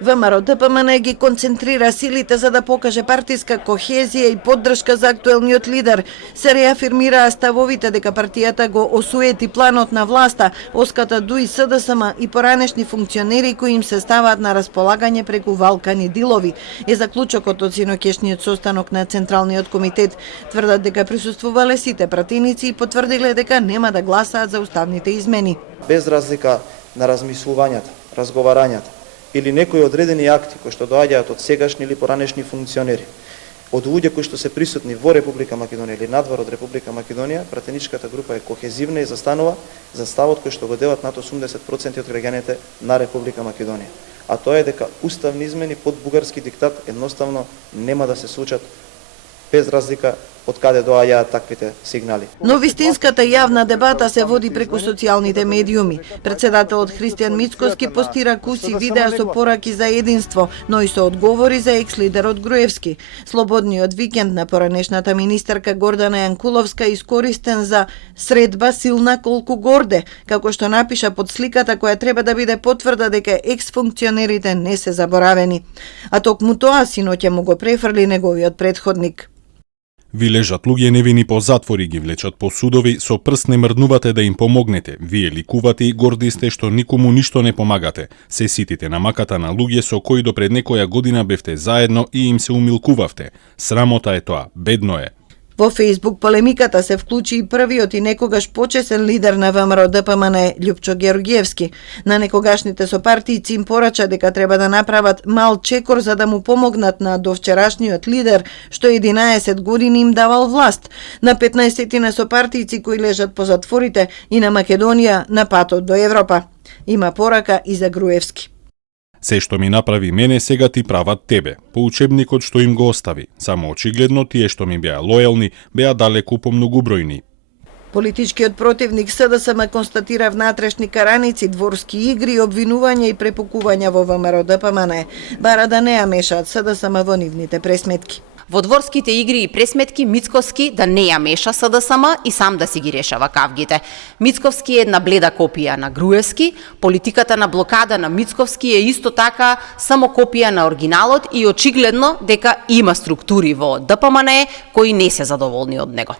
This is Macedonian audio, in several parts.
ВМРО ДПМН ги концентрира силите за да покаже партиска кохезија и поддршка за актуелниот лидер. Се реафирмираа ставовите дека партијата го осуети планот на власта, оската ДУИ, СДСМ и поранешни функционери кои им се ставаат на располагање преку Валкани Дилови. Е заклучокот од синоќешниот состанок на Централниот комитет. Тврдат дека присуствувале сите пратеници и потврдиле дека нема да гласаат за уставните измени. Без разлика на размислувањата, разговарањата или некои одредени акти кои што доаѓаат од сегашни или поранешни функционери, од луѓе кои што се присутни во Република Македонија или надвор од Република Македонија, пратеничката група е кохезивна и застанува за ставот кој што го делат над 80% од граѓаните на Република Македонија. А тоа е дека уставни измени под бугарски диктат едноставно нема да се случат без разлика од каде доаѓаат таквите сигнали. Но вистинската јавна дебата се води преку социјалните медиуми. Председателот Христијан Мицкоски постира куси видеа со пораки за единство, но и со одговори за екс-лидерот Груевски. Слободниот викенд на поранешната министерка Гордана Јанкуловска искористен за средба силна колку горде, како што напиша под сликата која треба да биде потврда дека екс-функционерите не се заборавени. А токму тоа синоќа му го префрли неговиот претходник. Ви лежат луѓе невини по затвори, ги влечат по судови, со прст не мрднувате да им помогнете. Вие ликувате и горди сте што никому ништо не помагате. Се ситите на маката на луѓе со кои до пред некоја година бевте заедно и им се умилкувавте. Срамота е тоа, бедно е. Во Фејсбук полемиката се вклучи и првиот и некогаш почесен лидер на ВМРО ДПМН Љупчо Георгиевски. На некогашните сопартијци им порача дека треба да направат мал чекор за да му помогнат на довчерашниот лидер, што 11 години им давал власт, на 15 на сопартијци кои лежат по затворите и на Македонија на патот до Европа. Има порака и за Груевски. Се што ми направи мене, сега ти прават тебе. По учебникот што им го остави. Само очигледно тие што ми беа лојални, беа далеку помногубројни. Политичкиот противник СДСМ констатира внатрешни караници, дворски игри, обвинувања и препукувања во ВМРО ДПМН. Бара да не ја мешаат СДСМ во нивните пресметки. Во дворските игри и пресметки Мицковски да не ја меша СДСМ и сам да си ги решава кавгите. Мицковски е една бледа копија на Груевски, политиката на блокада на Мицковски е исто така само копија на оригиналот и очигледно дека има структури во ДПМН кои не се задоволни од него.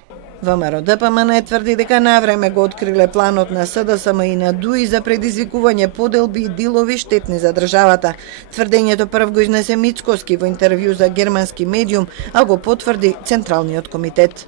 ВМРО ДПМН тврди дека навреме го откриле планот на СДСМ и на ДУИ за предизвикување поделби и дилови штетни за државата. Тврдењето прв го изнесе Мицкоски во интервју за германски медиум, а го потврди Централниот комитет.